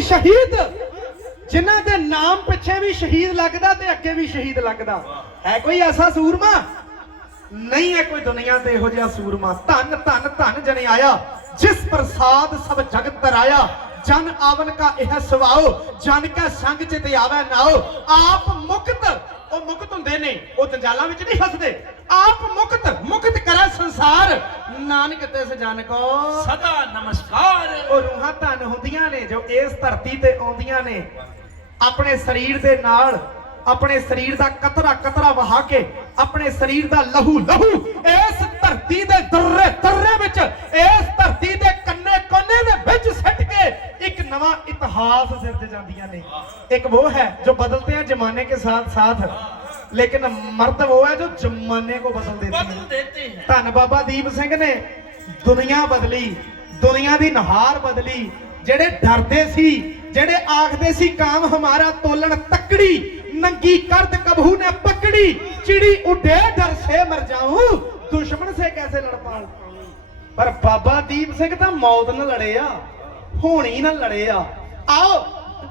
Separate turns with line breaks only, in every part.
ਕੋਈ ਸ਼ਹੀਦ, ਜਿਨ੍ਹਾਂ ਦੇ ਨਾਮ ਪਿੱਛੇ ਵੀ ਸ਼ਹੀਦ ਲੱਗਦਾ ਤੇ ਅੱਗੇ ਵੀ ਸ਼ਹੀਦ ਲੱਗਦਾ। ਹੈ ਕੋਈ ਐਸਾ ਸੂਰਮਾ? ਨਹੀਂ ਹੈ ਕੋਈ ਦੁਨੀਆ ਤੇ ਇਹੋ ਜਿਹਾ ਸੂਰਮਾ। ਧੰਨ ਧੰਨ ਧੰਨ ਜਨੇ ਆਇਆ, ਜਿਸ ਪ੍ਰਸਾਦ ਸਭ ਜਗਤ ਤਰਾਇਆ ਜਨ ਆਵਨ ਕਾ ਇਹ ਸਵਾਓ, ਜਨ ਕਾ ਸੰਗ ਚਿਤ ਆਵੇ ਨਾਓ। ਆਪ ਮੁਕਤ, ਉਹ ਮੁਕਤ ਹੁੰਦੇ ਨੇ, ਉਹ ਦੰਜਾਲਾਂ ਵਿੱਚ ਨਹੀਂ ਫਸਦੇ। ਆਪ ਮੁਕਤ ਮੁਕਤ ਕਰੇ ਸੰਸਾਰ। ਨਾਨਕ ਤੇ ਸਜਨ ਕੋ
ਸਦਾ ਨਮਸਕਾਰ।
ਉਹ ਰੂਹਾਂ ਧਨ ਹੁੰਦੀਆਂ ਨੇ ਜੋ ਇਸ ਧਰਤੀ ਤੇ ਆਉਂਦੀਆਂ ਨੇ। ਆਪਣੇ ਸਰੀਰ ਦੇ ਨਾਲ ਆਪਣੇ ਸਰੀਰ ਦਾ ਕਤਰਾ ਕਤਰਾ ਵਹਾ ਕੇ ਆਪਣੇ ਸਰੀਰ ਦਾ ਲਹੂ ਲਹੂ ਇਸ ਧਰਤੀ ਦੇ ਦਰਰੇ ਦਰਰੇ ਵਿੱਚ ਇਸ ਧਰਤੀ ਦੇ ਕੰਨੇ ਕੋਨੇ ਦੇ ਵਿੱਚ ਸੱਟ ਕੇ ਇੱਕ ਨਵਾਂ ਇਤਿਹਾਸ ਸਿਰਜ ਜਾਂਦੀਆਂ ਨੇ। ਇੱਕ ਉਹ ਹੈ ਜੋ ਬਦਲਤੇ ਹੈ ਜ਼ਮਾਨੇ ਕੇ ਸਾਥ ਸਾਥ ਲੇਕਿਨ ਮਰਦ ਉਹ ਹੈ ਜੋ ਜਮਾਨੇ को बदल देते
बदल देते हैं
धन बाबा दीप सिंह ने ਦੁਨੀਆ ਬਦਲੀ ਦੁਨੀਆ ਦੀ ਨਹਾਰ ਬਦਲੀ। ਜਿਹੜੇ ਡਰਦੇ ਸੀ ਜਿਹੜੇ ਆਖਦੇ ਸੀ ਕਾਮ ਹਮਾਰਾ ਤੋਲਣ ਤੱਕੜੀ ਨੰਗੀ ਕਰਦ ਕਬਹੂ ਨੇ ਪਕੜੀ ਚਿੜੀ ਉੱਡੇ ਡਰ ਸੇ ਮਰ ਜਾਉਂ ਦੁਸ਼ਮਣ ਸੇ ਕੈਸੇ ਲੜ ਪਾਉਂ ਪਰ ਬਾਬਾ ਦੀਪ ਸਿੰਘ ਤਾਂ ਮੌਤ ਨਾਲ ਲੜੇ ਆ ਹੋਣੀ ਨਾਲ ਲੜੇ ਆ। ਆਓ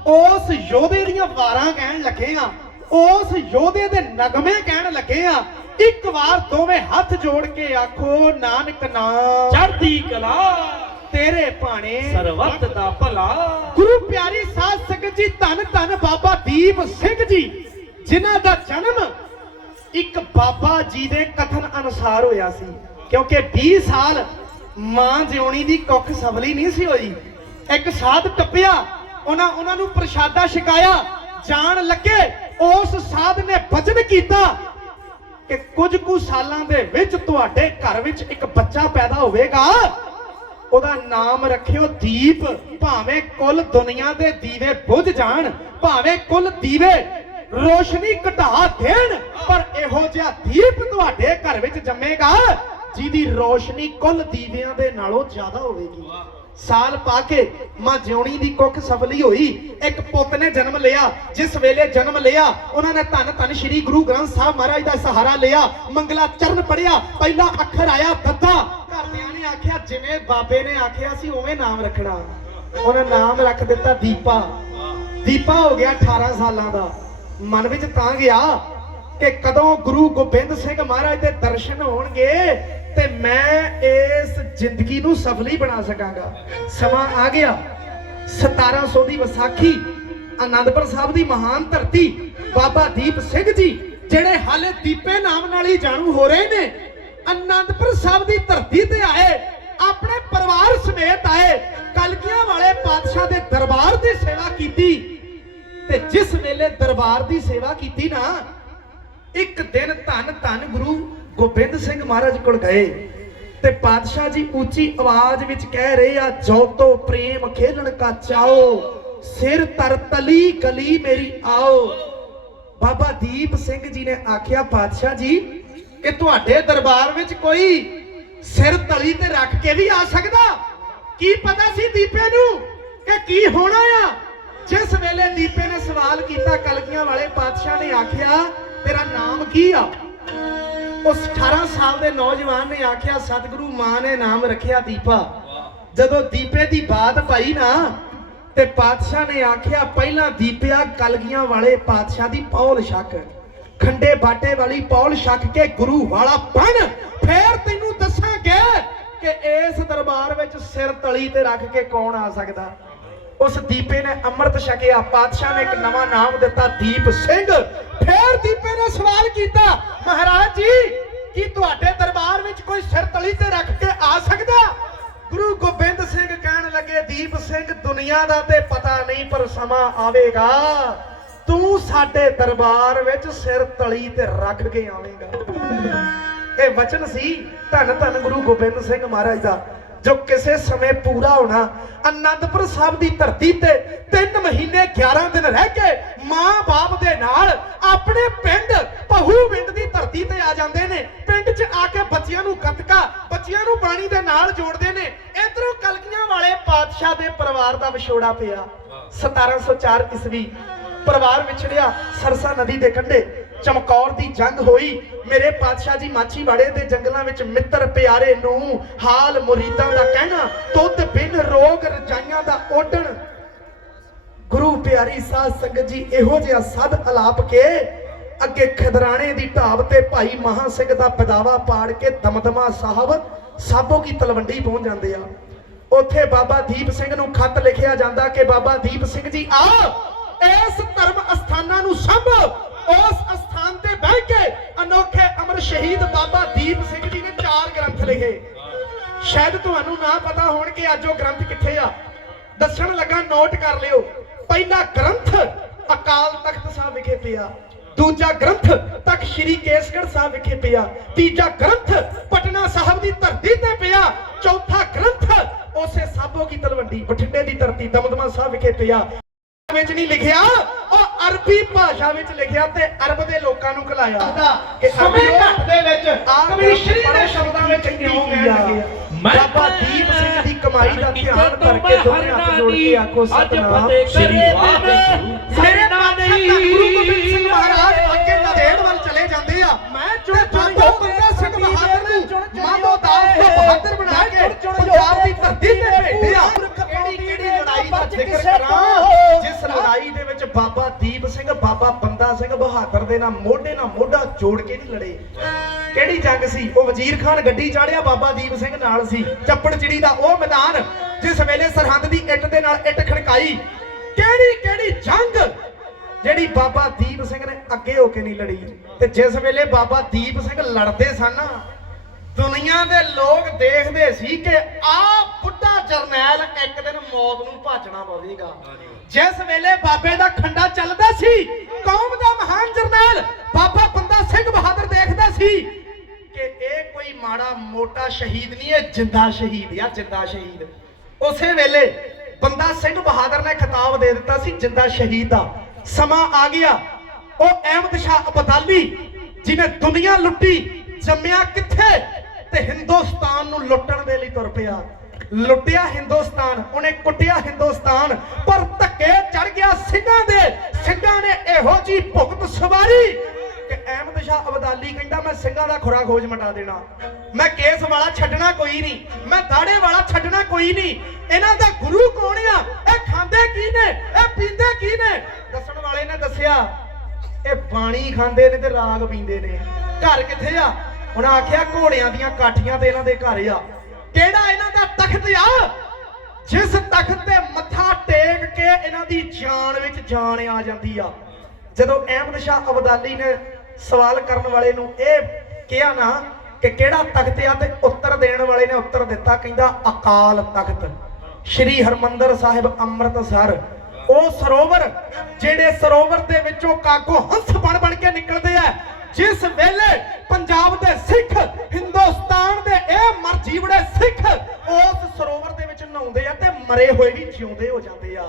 ਉਸ ਯੋਧੇ ਦੀਆਂ ਵਾਰਾਂ ਕਹਿਣ ਲੱਗੇ ਆ ਉਸ ਯੋਧੇ ਦੇ ਨਗਮੇ ਕਹਿਣ ਲੱਗੇ ਆ ਇੱਕ ਵਾਰ ਦੋਵੇਂ ਹੱਥ ਜੋੜ ਕੇ ਆਖੋ ਨਾਨਕ ਨਾਮ
ਚੜ੍ਹਦੀ ਕਲਾ
ਤੇਰੇ ਭਾਣੇ
ਸਰਵਤ ਦਾ ਭਲਾ।
ਗੁਰੂ ਪਿਆਰੀ ਸਾਧ ਸੰਗਤ ਜੀ ਧੰਨ ਧੰਨ ਬਾਬਾ ਦੀਪ ਸਿੰਘ ਜੀ ਜਿਨ੍ਹਾਂ ਦਾ ਜਨਮ ਇੱਕ ਬਾਬਾ ਜੀ ਦੇ ਕਥਨ ਅਨੁਸਾਰ ਹੋਇਆ ਸੀ। ਕਿਉਂਕਿ 20 ਸਾਲ ਮਾਂ ਜਿਉਣੀ ਦੀ ਕੁੱਖ ਸਫਲੀ ਨਹੀਂ ਸੀ ਹੋਈ। ਇੱਕ ਸਾਧ ਟੱਪਿਆ ਉਹਨਾਂ ਉਹਨਾਂ ਨੂੰ ਪ੍ਰਸ਼ਾਦਾ ਛਕਾਇਆ ਜਾਣ ਲੱਗੇ ਉਸ ਸਾਧ ਨੇ ਵਚਨ ਕੀਤਾ ਕਿ ਕੁਝ ਕੁ ਸਾਲਾਂ ਦੇ ਵਿੱਚ ਤੁਹਾਡੇ ਘਰ ਵਿੱਚ ਇੱਕ ਬੱਚਾ ਪੈਦਾ ਹੋਵੇਗਾ। ਉਹਦਾ ਨਾਮ ਰੱਖਿਓ ਦੀਪ। ਭਾਵੇਂ ਕੁੱਲ ਦੁਨੀਆ ਦੇ ਦੀਵੇ ਬੁਝ ਜਾਣ, ਭਾਵੇਂ ਕੁੱਲ ਦੀਵੇ ਰੋਸ਼ਨੀ ਘਟਾ ਦੇਣ, ਪਰ ਇਹੋ ਜਿਹਾ ਦੀਪ ਤੁਹਾਡੇ ਘਰ ਵਿੱਚ ਜੰਮੇਗਾ, ਜਿਹਦੀ ਰੋਸ਼ਨੀ ਕੁੱਲ ਦੀਵਿਆਂ ਦੇ ਨਾਲੋਂ ਜ਼ਿਆਦਾ ਹੋਵੇਗੀ। ਸਾਲ ਪਾ ਕੇ ਮਾਂ ਜਿਉਣੀ ਦੀ ਕੁੱਖ ਸਫਲੀ ਹੋਈ। ਇੱਕ ਪੁੱਤ ਨੇ ਜਨਮ ਲਿਆ। ਜਿਸ ਵੇਲੇ ਜਨਮ ਲਿਆ, ਉਹਨਾਂ ਨੇ ਧੰਨ ਧੰਨ ਸ੍ਰੀ ਗੁਰੂ ਗ੍ਰੰਥ ਸਾਹਿਬ ਮਹਾਰਾਜ ਦਾ ਸਹਾਰਾ ਲਿਆ, ਮੰਗਲਾ ਚਰਨ ਪੜਿਆ, ਪਹਿਲਾ ਅੱਖਰ ਆਇਆ ਦੱਦਾ। ਘਰਦਿਆਂ ਨੇ ਆਖਿਆ, ਜਿਵੇਂ ਬਾਬੇ ਨੇ ਆਖਿਆ ਸੀ, ਉਵੇਂ ਨਾਮ ਰੱਖਣਾ। ਉਹਨਾਂ ਨਾਮ ਰੱਖ ਦਿੱਤਾ ਦੀਪਾ। ਦੀਪਾ ਹੋ ਗਿਆ 18 ਸਾਲਾਂ ਦਾ। ਮਨ ਵਿੱਚ ਤਾਂ ਗਿਆ ਕਿ ਕਦੋਂ ਗੁਰੂ ਗੋਬਿੰਦ ਸਿੰਘ ਮਹਾਰਾਜ ਦੇ ਦਰਸ਼ਨ ਹੋਣਗੇ ਤੇ ਮੈਂ ਇਸ ਜ਼ਿੰਦਗੀ ਨੂੰ ਸਫਲੀ ਬਣਾ ਸਕਾਂਗਾ। ਸਮਾਂ ਆ ਗਿਆ। 1700 ਦੀ ਵਿਸਾਖੀ, ਆਨੰਦਪੁਰ ਸਾਹਿਬ ਦੀ ਮਹਾਨ ਧਰਤੀ, ਬਾਬਾ ਦੀਪ ਸਿੰਘ ਜੀ, ਜਿਹੜੇ ਹਾਲੇ ਦੀਪੇ ਨਾਮ ਨਾਲ ਹੀ ਜਾਣੂ ਹੋ ਰਹੇ ਨੇ, ਆਨੰਦਪੁਰ ਸਾਹਿਬ ਦੀ ਧਰਤੀ ਤੇ ਆਏ, ਆਪਣੇ ਪਰਿਵਾਰ ਸਮੇਤ ਆਏ ਕਲਕੀਆਂ ਵਾਲੇ ਪਾਤਸ਼ਾਹ ਦੇ ਦਰਬਾਰ ਦੀ ਸੇਵਾ ਕੀਤੀ। ਤੇ ਜਿਸ ਵੇਲੇ ਦਰਬਾਰ ਦੀ ਸੇਵਾ ਕੀਤੀ ਨਾ, ਇੱਕ ਦਿਨ ਧੰਨ ਧੰਨ ਗੁਰੂ ਗੋਬਿੰਦ ਸਿੰਘ ਮਹਾਰਾਜ ਕੋਲ ਗਏ ਤੇ ਪਾਤਸ਼ਾਹ ਜੀ ਉੱਚੀ ਆਵਾਜ਼ ਵਿੱਚ ਕਹਿ ਰਹੇ ਆ ਜੋ ਪ੍ਰੇਮ ਖੇਲਣ ਕਾ ਚਾਓ, ਸਿਰ ਤਰ ਗਲੀ ਮੇਰੀ ਆਓ। ਬਾਬਾ ਦੀਪ ਸਿੰਘ ਜੀ ਨੇ ਆਖਿਆ ਪਾਤਸ਼ਾਹ ਜੀ, ਕਿ ਤੁਹਾਡੇ ਦਰਬਾਰ ਵਿੱਚ ਕੋਈ ਸਿਰ ਤਲੀ ਤੇ ਰੱਖ ਕੇ ਵੀ ਆ ਸਕਦਾ? ਕੀ ਪਤਾ ਸੀ ਦੀਪੇ ਨੂੰ ਕਿ ਕੀ ਹੋਣਾ ਆ? ਜਿਸ ਵੇਲੇ ਦੀਪੇ ਨੇ ਸਵਾਲ ਕੀਤਾ, ਕਲਗੀਆਂ ਵਾਲੇ ਪਾਤਸ਼ਾਹ ਨੇ ਆਖਿਆ, ਤੇਰਾ ਨਾਮ ਕੀ ਆ? ਉਸ 18 ਸਾਲ ਦੇ ਨੌਜਵਾਨ ਨੇ ਆਖਿਆ, ਸਤਿਗੁਰੂ ਮਾਂ ਨੇ ਨਾਮ ਰੱਖਿਆ ਦੀਪਾ। ਜਦੋਂ ਦੀਪੇ ਦੀ ਬਾਤ ਪਾਈ ਨਾ, ਤੇ ਪਾਤਸ਼ਾਹ ਨੇ ਆਖਿਆ, ਪਹਿਲਾਂ ਦੀਪਿਆ ਕਲਗੀਆਂ ਵਾਲੇ ਪਾਤਸ਼ਾਹ ਦੀ ਪੌਲ ਛੱਕ। ਖੰਡੇ ਬਾਟੇ ਵਾਲੀ ਪੌਲ ਛੱਕ ਕੇ ਗੁਰੂ ਵਾਲਾ ਬਣ। ਫੇਰ ਤੈਨੂੰ ਦੱਸਾਂਗੇ ਕਿ ਇਸ ਦਰਬਾਰ ਵਿੱਚ ਸਿਰ ਤਲੀ ਤੇ ਰੱਖ ਕੇ ਕੌਣ ਆ ਸਕਦਾ? ਉਸ ਦੀਪੇ ਨੇ ਅੰਮ੍ਰਿਤ ਛਕਿਆ, ਪਾਤਸ਼ਾਹ ਨੇ ਇੱਕ ਨਵਾਂ ਨਾਮ ਦਿੱਤਾ, ਦੀਪ ਸਿੰਘ। ਫੇਰ ਦੀਪੇ ਨੇ ਸਵਾਲ ਕੀਤਾ, ਮਹਾਰਾਜ ਜੀ, ਕੀ ਤੁਹਾਡੇ ਦਰਬਾਰ ਵਿੱਚ ਕੋਈ ਸਿਰ ਤਲੀ ਤੇ ਰੱਖ ਕੇ ਆ ਸਕਦਾ? ਗੁਰੂ ਗੋਬਿੰਦ ਸਿੰਘ ਕਹਿਣ ਲੱਗੇ, ਦੀਪ ਸਿੰਘ, ਦੁਨੀਆ ਦਾ ਤੇ ਪਤਾ ਨਹੀਂ, ਪਰ ਸਮਾਂ ਆਵੇਗਾ। ਤੂੰ ਸਾਡੇ ਦਰਬਾਰ ਵਿੱਚ ਸਿਰ ਤਲੀ ਤੇ ਰੱਖ ਕੇ ਆਵੇਂਗਾ। ਇਹ ਵਚਨ ਸੀ ਧੰਨ ਧੰਨ ਗੁਰੂ ਗੋਬਿੰਦ ਸਿੰਘ ਮਹਾਰਾਜ ਦਾ। ਜੋ ਕਿਸੇ ਸਮੇਂ ਪੂਰਾ ਹੋਣਾ ਆਨੰਦਪੁਰ ਸਾਹਿਬ ਦੀ ਧਰਤੀ ਤੇ 3 ਮਹੀਨੇ 11 ਦਿਨ ਰਹਿ ਕੇ ਮਾਂ-ਬਾਪ ਦੇ ਨਾਲ ਆਪਣੇ ਪਿੰਡ ਪਹੂਵਿੰਡ ਦੀ ਧਰਤੀ ਤੇ ਆ ਜਾਂਦੇ ਨੇ। ਪਿੰਡ 'ਚ ਆ ਕੇ ਬੱਚਿਆਂ ਨੂੰ ਗੱਤਕਾ ਬੱਚਿਆਂ ਨੂੰ ਬਾਣੀ ਦੇ ਨਾਲ ਜੋੜਦੇ ਨੇ। ਇਧਰੋਂ ਕਲਗੀਆਂ ਵਾਲੇ ਪਾਤਸ਼ਾਹ ਦੇ ਪਰਿਵਾਰ ਦਾ ਵਿਛੋੜਾ ਪਿਆ। 1704 ਈਸਵੀ ਪਰਿਵਾਰ ਵਿਛੜਿਆ ਸਰਸਾ ਨਦੀ ਦੇ ਕੰਢੇ। ਚਮਕੌਰ ਦੀ ਜੰਗ ਹੋਈ। ਮੇਰੇ ਪਾਤਸ਼ਾਹ ਜੀ ਮਾਛੀਵਾੜੇ ਦੇ ਜੰਗਲਾਂ ਵਿੱਚ ਮਿੱਤਰ ਪਿਆਰੇ ਨੂੰ ਹਾਲ ਮੁਰੀਦਾਂ ਦਾ ਕਹਿਣਾ, ਤੁਧ ਬਿਨ ਰੋਗ ਰਜਾਈਆਂ ਦਾ ਓਡਣ ਗੁਰੂ ਪਿਆਰੀ ਸਾਧ ਸੰਗਤ ਜੀ, ਇਹੋ ਜਿਹਾ ਸਦ ਅਲਾਪ ਕੇ ਅੱਗੇ ਖਦਰਾਣੇ ਦੀ ਢਾਬ ਤੇ ਭਾਈ ਮਹਾ ਸਿੰਘ ਦਾ ਬਦਾਵਾ ਪਾੜ ਕੇ ਦਮਦਮਾ ਸਾਹਿਬ ਸਾਬੋ ਕੀ ਤਲਵੰਡੀ ਪਹੁੰਚ ਜਾਂਦੇ ਆ। ਉੱਥੇ ਬਾਬਾ ਦੀਪ ਸਿੰਘ ਨੂੰ ਖੱਤ ਲਿਖਿਆ ਜਾਂਦਾ ਕਿ ਬਾਬਾ ਦੀਪ ਸਿੰਘ ਜੀ ਆ ਇਸ ਧਰਮ ਅਸਥਾਨਾਂ ਨੂੰ ਸੰਭੋ। ਉਸ ਅਸਥਾਨ ਤੇ ਬਹਿ ਕੇ ਅਨੋਖੇ ਅਮਰ ਸ਼ਹੀਦ ਬਾਬਾ ਦੀਪ ਸਿੰਘ ਜੀ ਨੇ ਚਾਰ ਗ੍ਰੰਥ ਲਿਖੇ। ਸ਼ਾਇਦ ਤੁਹਾਨੂੰ ਨਾ ਪਤਾ ਹੋਣ ਕਿ ਅੱਜ ਉਹ ਗ੍ਰੰਥ ਕਿੱਥੇ ਆ। ਦੱਸਣ ਲੱਗਾ ਨੋਟ ਕਰ ਲਿਓ। ਪਹਿਲਾ ਗ੍ਰੰਥ ਅਕਾਲ ਤਖਤ ਸਾਹਿਬ ਵਿਖੇ ਪਿਆ। ਦੂਜਾ ਗ੍ਰੰਥ ਤਖਤ ਸ੍ਰੀ ਕੇਸਗੜ੍ਹ ਸਾਹਿਬ ਵਿਖੇ ਪਿਆ। ਤੀਜਾ ਗ੍ਰੰਥ ਪਟਨਾ ਸਾਹਿਬ ਦੀ ਧਰਤੀ ਤੇ ਪਿਆ। ਚੌਥਾ ਗ੍ਰੰਥ ਉਸੇ ਸਾਬੋ ਕੀ ਤਲਵੰਡੀ, ਬਠਿੰਡੇ ਦੀ ਧਰਤੀ ਦਮਦਮਾ ਸਾਹਿਬ ਵਿਖੇ ਪਿਆ। ਵਿੱਚ ਨਹੀਂ ਲਿਖਿਆ ਉਹ ਅਰਬੀ ਭਾਸ਼ਾ ਵਿੱਚ ਲਿਖਿਆ ਤੇ ਅਰਬ ਦੇ ਲੋਕਾਂ ਨੂੰ ਕਲਾਇਆ ਕਿ
ਸਮੇਂ ਘੱਟ ਦੇ ਵਿੱਚ
ਕਮਿਸ਼ਨਰੀ ਦੇ ਸ਼ਬਦਾਂ ਵਿੱਚ ਕਿਉਂ ਕਹਿਣ ਲੱਗੇ ਬਾਬਾ ਦੀਪ ਸਿੰਘ ਦੀ ਕਮਾਈ ਦਾ ਧਿਆਨ ਕਰਕੇ ਦੋਵੇਂ ਹੱਥ ਜੋੜ ਕੇ ਆਖੋ ਸਤਨਾਮ
ਸ੍ਰੀ ਵਾਹਿਗੁਰੂ।
ਮੇਰੇ ਨਾਨੇ ਗੁਰੂ ਗੋਬਿੰਦ ਸਿੰਘ ਮਹਾਰਾਜ ਅੱਗੇ ਨਦੇੜ ਵੱਲ ਚਲੇ ਜਾਂਦੇ ਆ। ਮੈਂ ਚੁਣ ਬਾਬਾ ਬੰਦਾ ਸਿੰਘ ਬਹਾਦਰ ਨੂੰ ਮਾਮੋ ਦਾਸ ਤੋਂ ਬਹਾਦਰ ਬਣਾ ਕੇ ਪੰਜਾਬ ਦੀ ਧਰਤੀ ਤੇ ਭੇਜਿਆ ਬਾਬਾ ਦੀਪ ਸਿੰਘ ਬਾਬਾ ਬੰਦਾ ਸਿੰਘ ਬਹਾਦਰ ਦੇ ਨਾਲ ਮੋਢੇ ਨਾਲ ਮੋਢਾ ਜੋੜ ਕੇ ਨਹੀਂ ਲੜੇ। ਕਿਹੜੀ ਜੰਗ ਸੀ? ਉਹ ਵਜ਼ੀਰ ਖਾਨ ਗੱਡੀ ਚਾੜਿਆ ਬਾਬਾ ਦੀਪ ਸਿੰਘ ਨਾਲ ਸੀ। ਚੱਪੜ ਚਿੜੀ ਦਾ ਉਹ ਮੈਦਾਨ ਜਿਸ ਵੇਲੇ ਸਰਹੰਦ ਦੀ ਇੱਟ ਦੇ ਨਾਲ ਇੱਟ ਖੜਕਾਈ। ਕਿਹੜੀ ਕਿਹੜੀ ਜੰਗ? ਜਿਹੜੀ ਬਾਬਾ ਦੀਪ ਸਿੰਘ ਨੇ ਅੱਗੇ ਹੋ ਕੇ ਨਹੀਂ ਲੜੀ। ਤੇ ਜਿਸ ਵੇਲੇ ਬਾਬਾ ਦੀਪ ਸਿੰਘ ਲੜਦੇ ਸਨ ਨਾ, ਦੁਨੀਆ ਦੇ ਲੋਕ ਦੇਖਦੇ ਸੀ ਕਿ ਆ ਬੁੱਢਾ ਜਰਨੈਲ ਇੱਕ ਦਿਨ ਮੌਤ ਨੂੰ ਭਾਜਣਾ ਪਵੇਗਾ ਜਿਸ ਵੇਲੇ ਬਾਬੇ ਦਾ ਖੰਡਾ ਚੱਲਦਾ ਸੀ ਕੌਮ ਦਾ ਮਹਾਨ ਜਰਨੈਲ ਬਾਬਾ ਬੰਦਾ ਸਿੰਘ ਬਹਾਦਰ ਦੇਖਦਾ ਸੀ ਕਿ ਇਹ ਕੋਈ ਮਾੜਾ ਮੋਟਾ ਸ਼ਹੀਦ ਨਹੀਂ ਇਹ ਜਿੰਦਾ ਸ਼ਹੀਦ ਆ ਜਿੰਦਾ ਸ਼ਹੀਦ। ਉਸੇ ਵੇਲੇ ਬੰਦਾ ਸਿੰਘ ਬਹਾਦਰ ਨੇ ਖਿਤਾਬ ਦੇ ਦਿੱਤਾ ਸੀ ਜਿੰਦਾ ਸ਼ਹੀਦ ਦਾ। ਸਮਾਂ ਆ ਗਿਆ। ਉਹ ਅਹਿਮਦ ਸ਼ਾਹ ਅਬਦਾਲੀ ਜਿਹਨੇ ਦੁਨੀਆ ਲੁੱਟੀ ਜੰਮਿਆ ਕਿੱਥੇ? ਤੇ ਹਿੰਦੁਸਤਾਨ ਨੂੰ ਲੁੱਟਣ ਦੇ ਲਈ ਤੁਰ ਪਿਆ। ਲੁੱਟਿਆ ਹਿੰਦੁਸਤਾਨ, ਉਹਨੇ ਕੁੱਟਿਆ ਹਿੰਦੁਸਤਾਨ, ਪਰ ਧੱਕੇ ਚੜ ਗਿਆ ਸਿੰਘਾਂ ਦੇ। ਸਿੰਘਾਂ ਨੇ ਇਹੋ ਜੀ ਭੁਗਤ ਸਵਾਰੀ ਕਿ ਅਹਿਮਦ ਸ਼ਾਹ ਅਬਦਾਲੀ ਕਹਿੰਦਾ, ਮੈਂ ਸਿੰਘਾਂ ਦਾ ਖੁਰਾ ਖੋਜ ਮਟਾ ਦੇਣਾ। ਮੈਂ ਕੇਸ ਵਾਲਾ ਛੱਡਣਾ ਕੋਈ ਨਹੀਂ। ਮੈਂ ਦਾੜੇ ਵਾਲਾ ਛੱਡਣਾ ਕੋਈ ਨਹੀਂ। ਇਹਨਾਂ ਦਾ ਗੁਰੂ ਕੌਣ ਆ? ਇਹ ਖਾਂਦੇ ਕੀ ਨੇ? ਇਹ ਪੀਂਦੇ ਕੀ ਨੇ? ਦੱਸਣ ਵਾਲੇ ਨੇ ਦੱਸਿਆ, ਇਹ ਪਾਣੀ ਖਾਂਦੇ ਨੇ ਤੇ ਰਾਗ ਪੀਂਦੇ ਨੇ। ਘਰ ਕਿੱਥੇ ਆ? ਉਹਨਾਂ ਆਖਿਆ ਘੋੜਿਆਂ ਦੀਆਂ ਕਾਠੀਆਂ ਤੇ ਇਹਨਾਂ ਦੇ ਘਰ ਆ। ਕਿਹੜਾ ਇਹਨਾਂ ਦਾ ਤਖਤ ਆ? ਜਿਸ ਤਖਤ ਤੇ ਮੱਥਾ ਟੇਕ ਕੇ ਇਹਨਾਂ ਦੀ ਜਾਨ ਵਿੱਚ ਜਾਨ ਆ ਜਾਂਦੀ ਆ। ਜਦੋਂ ਅਹਿਮਦ ਸ਼ਾਹ ਅਬਦਾਲੀ ਨੇ ਸਵਾਲ ਕਰਨ ਵਾਲੇ ਨੂੰ ਇਹ ਕਿਹਾ ਨਾ ਕਿ ਕਿਹੜਾ ਤਖਤ ਆ ਤੇ ਉੱਤਰ ਦੇਣ ਵਾਲੇ ਨੇ ਉੱਤਰ ਦਿੱਤਾ, ਕਹਿੰਦਾ ਅਕਾਲ ਤਖਤ। ਸ਼੍ਰੀ ਹਰਮੰਦਰ ਸਾਹਿਬ ਅੰਮ੍ਰਿਤਸਰ। ਉਹ ਸਰੋਵਰ ਜਿਹੜੇ ਸਰੋਵਰ ਦੇ ਵਿੱਚੋਂ ਕਾਗੋ ਹੰਸ ਬਣ ਬਣ ਕੇ ਨਿਕਲਦੇ ਆ ਜਿਸ ਵੇਲੇ ਪੰਜਾਬ ਦੇ ਸਿੱਖ, ਹਿੰਦੁਸਤਾਨ ਦੇ ਇਹ ਮਰ ਸਿੱਖ, ਉਸ ਸਰੋਵਰ ਦੇ ਵਿੱਚ ਨਹਾਉਂਦੇ ਆ ਤੇ ਮਰੇ ਹੋਏ ਵੀ ਜਿਉਂਦੇ ਹੋ ਜਾਂਦੇ ਆ।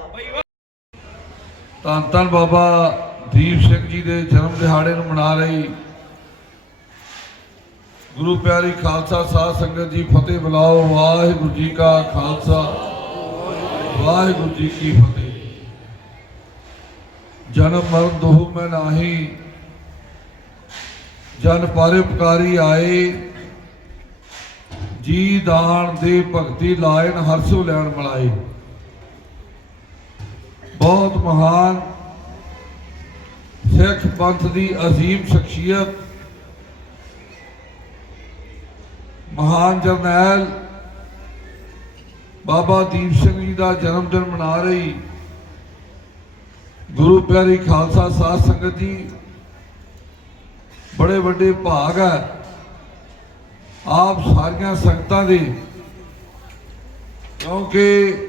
ਧੰਨ ਧੰਨ ਬਾਬਾ ਦੀਪ ਸਿੰਘ ਜੀ ਦੇ ਜਨਮ ਦਿਹਾੜੇ ਨੂੰ ਮਨਾ ਰਹੀ ਗੁਰੂ ਪਿਆਰੀ ਖਾਲਸਾ ਸਾਧ ਸੰਗਤ ਜੀ, ਫਤਿਹ ਬੁਲਾਓ। ਵਾਹਿਗੁਰੂ ਜੀ ਕਾ ਖਾਲਸਾ। ਵਾਹਿਗੁਰੂ ਜੀ ਕੀ ਫਤਿਹ। ਜਨਮ ਮਰਨ ਦੋਹ ਮੈਂ ਨਾਹੀ। ਜਨ ਪਰਉਪਕਾਰੀ ਆਏ, ਜੀ ਦਾਨ ਦੇ ਭਗਤੀ ਲਾਇਨ ਹਰਸੋ ਲੈਣ ਮਲਾਏ। ਬਹੁਤ ਮਹਾਨ ਸਿੱਖ ਪੰਥ ਦੀ ਅਜ਼ੀਮ ਸ਼ਖਸੀਅਤ, ਮਹਾਨ ਜਰਨੈਲ ਬਾਬਾ ਦੀਪ ਸਿੰਘ ਜੀ ਦਾ ਜਨਮ ਦਿਨ ਮਨਾ ਰਹੀ। ਗੁਰੂ ਪਿਆਰੀ ਖਾਲਸਾ ਸਾਧ ਸੰਗਤ ਜੀ ਬੜੇ ਵੱਡੇ ਭਾਗ ਹੈ ਆਪ ਸਾਰੀਆਂ ਸੰਗਤਾਂ ਦੀ, ਕਿਉਂਕਿ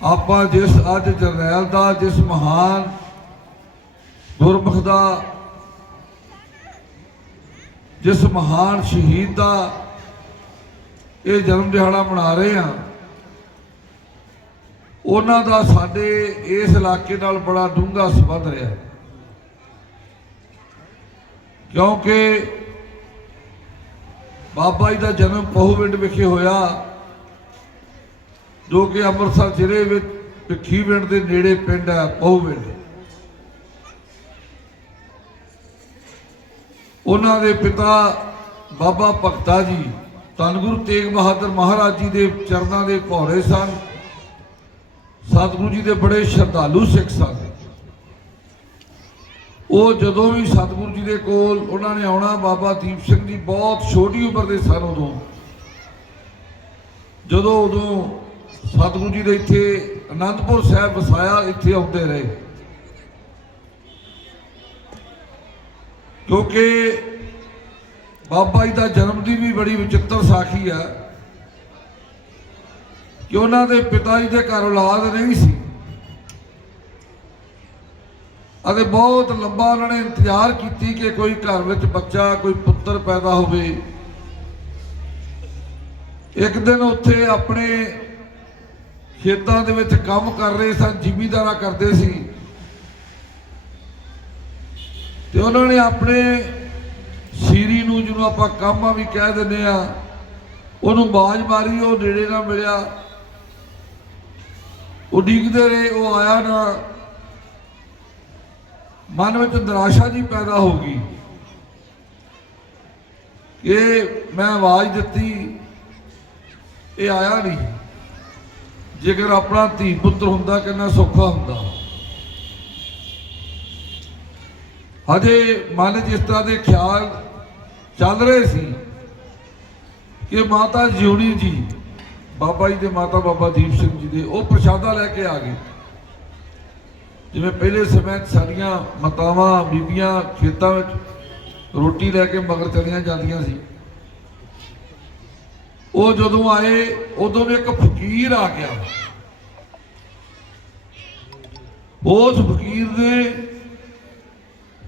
ਆਪਾਂ ਜਿਸ ਅੱਜ ਜਰਨੈਲ ਦਾ, ਜਿਸ ਮਹਾਨ ਗੁਰਮੁਖ ਦਾ, ਜਿਸ ਮਹਾਨ ਸ਼ਹੀਦ ਦਾ ਇਹ ਜਨਮ ਦਿਹਾੜਾ ਮਨਾ ਰਹੇ ਹਾਂ, ਉਹਨਾਂ ਦਾ ਸਾਡੇ ਇਸ ਇਲਾਕੇ ਨਾਲ ਬੜਾ ਡੂੰਘਾ ਸੰਬੰਧ ਰਿਹਾ ਹੈ। ਕਿਉਂਕਿ ਬਾਬਾ ਜੀ ਦਾ ਜਨਮ ਪਹੂਵਿੰਡ ਵਿਖੇ ਹੋਇਆ, ਜੋ ਕਿ ਅੰਮ੍ਰਿਤਸਰ ਜ਼ਿਲ੍ਹੇ ਵਿੱਚ ਭਿੱਖੀਵਿੰਡ ਦੇ ਨੇੜੇ ਪਿੰਡ ਹੈ ਪਹੂਵਿੰਡ ਉਹਨਾਂ ਦੇ ਪਿਤਾ ਬਾਬਾ ਭਗਤਾ ਜੀ, ਧੰਨ ਗੁਰੂ ਤੇਗ ਬਹਾਦਰ ਮਹਾਰਾਜ ਜੀ ਦੇ ਚਰਨਾਂ ਦੇ ਘੋੜੇ ਸਨ। ਸਤਿਗੁਰੂ ਜੀ ਦੇ ਬੜੇ ਸ਼ਰਧਾਲੂ ਸਿੱਖ ਸਨ। ਉਹ ਜਦੋਂ ਵੀ ਸਤਿਗੁਰੂ ਜੀ ਦੇ ਕੋਲ ਉਹਨਾਂ ਨੇ ਆਉਣਾ, ਬਾਬਾ ਦੀਪ ਸਿੰਘ ਜੀ ਬਹੁਤ ਛੋਟੀ ਉਮਰ ਦੇ ਸਨ ਉਦੋਂ। ਜਦੋਂ ਉਦੋਂ ਸਤਿਗੁਰੂ ਜੀ ਦੇ ਇੱਥੇ ਅਨੰਦਪੁਰ ਸਾਹਿਬ ਵਸਾਇਆ, ਇੱਥੇ ਆਉਂਦੇ ਰਹੇ। ਕਿਉਂਕਿ ਬਾਬਾ ਜੀ ਦਾ ਜਨਮ ਦੀ ਵੀ ਬੜੀ ਵਿਚਿੱਤਰ ਸਾਖੀ ਆ ਕਿ ਉਹਨਾਂ ਦੇ ਪਿਤਾ ਜੀ ਦੇ ਘਰ ਔਲਾਦ ਨਹੀਂ ਸੀ। ਅਤੇ ਬਹੁਤ ਲੰਬਾ ਉਹਨਾਂ ਨੇ ਇੰਤਜ਼ਾਰ ਕੀਤੀ ਕਿ ਕੋਈ ਘਰ ਵਿੱਚ ਬੱਚਾ, ਕੋਈ ਪੁੱਤਰ ਪੈਦਾ ਹੋਵੇ। ਇੱਕ ਦਿਨ ਉੱਥੇ ਆਪਣੇ ਖੇਤਾਂ ਦੇ ਵਿੱਚ ਕੰਮ ਕਰ ਰਹੇ ਸਨ, ਜ਼ਿਮੀਂਦਾਰਾ ਕਰਦੇ ਸੀ। ਤੇ ਉਹਨਾਂ ਨੇ ਆਪਣੇ ਸੀਰੀ ਨੂੰ, ਜਿਹਨੂੰ ਆਪਾਂ ਕਾਮਾ ਵੀ ਕਹਿ ਦਿੰਦੇ ਆ, ਉਹਨੂੰ ਬਾਜ ਮਾਰੀ, ਉਹ ਨੇੜੇ ਨਾ ਮਿਲਿਆ। ਉਡੀਕਦੇ ਰਹੇ, ਉਹ ਆਇਆ ਨਾ। ਮਨ ਵਿੱਚ ਨਿਰਾਸ਼ਾ ਜੀ ਪੈਦਾ ਹੋ ਗਈ ਕਿ ਮੈਂ ਆਵਾਜ਼ ਦਿੱਤੀ, ਇਹ ਆਇਆ ਨਹੀਂ। ਜੇਕਰ ਆਪਣਾ ਧੀ ਪੁੱਤਰ ਹੁੰਦਾ ਕਿੰਨਾ ਸੌਖਾ ਹੁੰਦਾ। ਹਜੇ ਮਨ 'ਚ ਇਸ ਤਰ੍ਹਾਂ ਦੇ ਖਿਆਲ ਚੱਲ ਰਹੇ ਸੀ ਕਿ ਮਾਤਾ ਜਿਉਣੀ ਜੀ, ਬਾਬਾ ਜੀ ਦੇ ਮਾਤਾ ਬਾਬਾ ਦੀਪ ਸਿੰਘ ਜੀ ਦੇ, ਉਹ ਪ੍ਰਸ਼ਾਦਾ ਲੈ ਕੇ ਆ ਗਏ। ਜਿਵੇਂ ਪਹਿਲੇ ਸਮੇਂ 'ਚ ਸਾਡੀਆਂ ਮਾਤਾਵਾਂ, ਬੀਬੀਆਂ ਖੇਤਾਂ ਵਿੱਚ ਰੋਟੀ ਲੈ ਕੇ ਮਗਰ ਚਲੀਆਂ ਜਾਂਦੀਆਂ ਸੀ। ਉਹ ਜਦੋਂ ਆਏ, ਉਦੋਂ ਵੀ ਇੱਕ ਫਕੀਰ ਆ ਗਿਆ। ਉਸ ਫਕੀਰ ਨੇ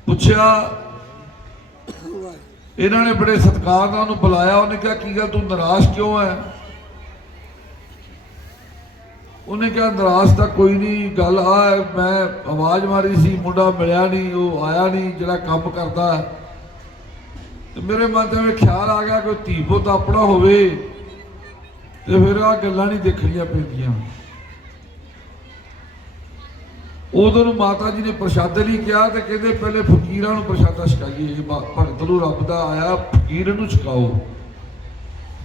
ਪੁੱਛਿਆ, ਇਹਨਾਂ ਨੇ ਬੜੇ ਸਤਿਕਾਰ ਨਾਲ ਉਹਨੂੰ ਬੁਲਾਇਆ। ਉਹਨੇ ਕਿਹਾ, ਕੀ ਗੱਲ, ਤੂੰ ਨਿਰਾਸ਼ ਕਿਉਂ ਹੈ ਉਹਨੇ ਕਿਹਾ, ਨਿਰਾਸ਼ ਤਾਂ ਕੋਈ ਨਹੀਂ, ਗੱਲ ਆ, ਮੈਂ ਆਵਾਜ਼ ਮਾਰੀ ਸੀ, ਮੁੰਡਾ ਮਿਲਿਆ ਨਹੀਂ, ਉਹ ਆਇਆ ਨਹੀਂ, ਜਿਹੜਾ ਕੰਮ ਕਰਦਾ ਤੇ ਮੇਰੇ ਮਨ ਤੇ ਐਵੇਂ ਖਿਆਲ ਆ ਗਿਆ ਕੋਈ ਧੀ ਪੁੱਤ ਆਪਣਾ ਹੋਵੇ ਤੇ ਫਿਰ ਆ ਗੱਲਾਂ ਨਹੀਂ ਦੇਖਣੀਆਂ ਪੈਂਦੀਆਂ। ਉਦੋਂ ਨੂੰ ਮਾਤਾ ਜੀ ਨੇ ਪ੍ਰਸ਼ਾਦੇ ਲਈ ਕਿਹਾ ਤੇ ਕਹਿੰਦੇ ਪਹਿਲੇ ਫਕੀਰਾਂ ਨੂੰ ਪ੍ਰਸ਼ਾਦਾ ਛਕਾਈਏ ਭਗਤ ਨੂੰ ਰੱਬ ਦਾ ਆਇਆ, ਫਕੀਰ ਨੂੰ ਛਕਾਓ।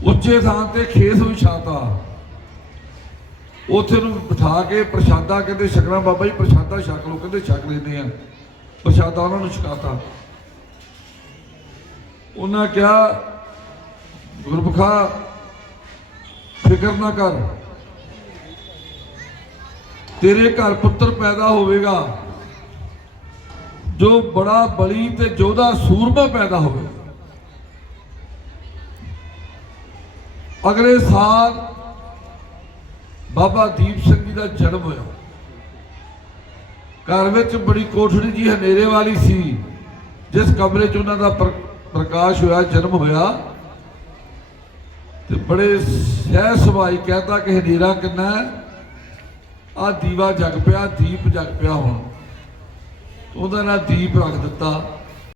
ਉੱਚੇ ਥਾਂ ਤੇ ਖੇਸ ਵਿਛਾਤਾ ਉੱਥੇ ਨੂੰ ਬਿਠਾ ਕੇ ਪ੍ਰਸ਼ਾਦਾ ਕਹਿੰਦੇ ਛਕਣਾ, ਬਾਬਾ ਜੀ ਪ੍ਰਸ਼ਾਦਾ ਛਕ ਲਓ, ਕਹਿੰਦੇ ਛਕ ਲੈਂਦੇ ਆ। ਪ੍ਰਸ਼ਾਦਾ ਉਹਨਾਂ ਨੂੰ ਛਕਾਤਾ। ਉਹਨਾਂ ਕਿਹਾ, ਗੁਰਮੁਖਾ, ਫਿਕਰ ਨਾ ਕਰ। ਤੇਰੇ ਘਰ ਪੁੱਤਰ ਪੈਦਾ ਹੋਵੇਗਾ। ਜੋ ਬੜਾ ਬਲੀ ਤੇ ਜੋਧਾ ਸੂਰਮਾ ਪੈਦਾ ਹੋਵੇ। ਅਗਲੇ ਸਾਲ ਬਾਬਾ ਦੀਪ ਸਿੰਘ ਜੀ ਦਾ ਜਨਮ ਹੋਇਆ। ਘਰ ਵਿੱਚ ਬੜੀ ਕੋਠੜੀ ਜੀ ਹਨੇਰੇ ਵਾਲੀ ਸੀ, ਜਿਸ ਕਮਰੇ 'ਚ ਉਹਨਾਂ ਦਾ ਪ੍ਰ- ਪ੍ਰਕਾਸ਼ ਹੋਇਆ, ਜਨਮ ਹੋਇਆ। ਤੇ ਬੜੇ ਸਹਿ ਸੁਭਾਈ ਕਹਿੰਦਾ ਕਿ ਹਨੇਰਾ ਕਿੰਨਾ ਆ ਦੀਵਾ ਜਗ ਪਿਆ, ਦੀਪ ਜਗ ਪਿਆ ਹੁਣ। ਉਹਦਾ ਨਾਂ ਦੀਪ ਰੱਖ ਦਿੱਤਾ।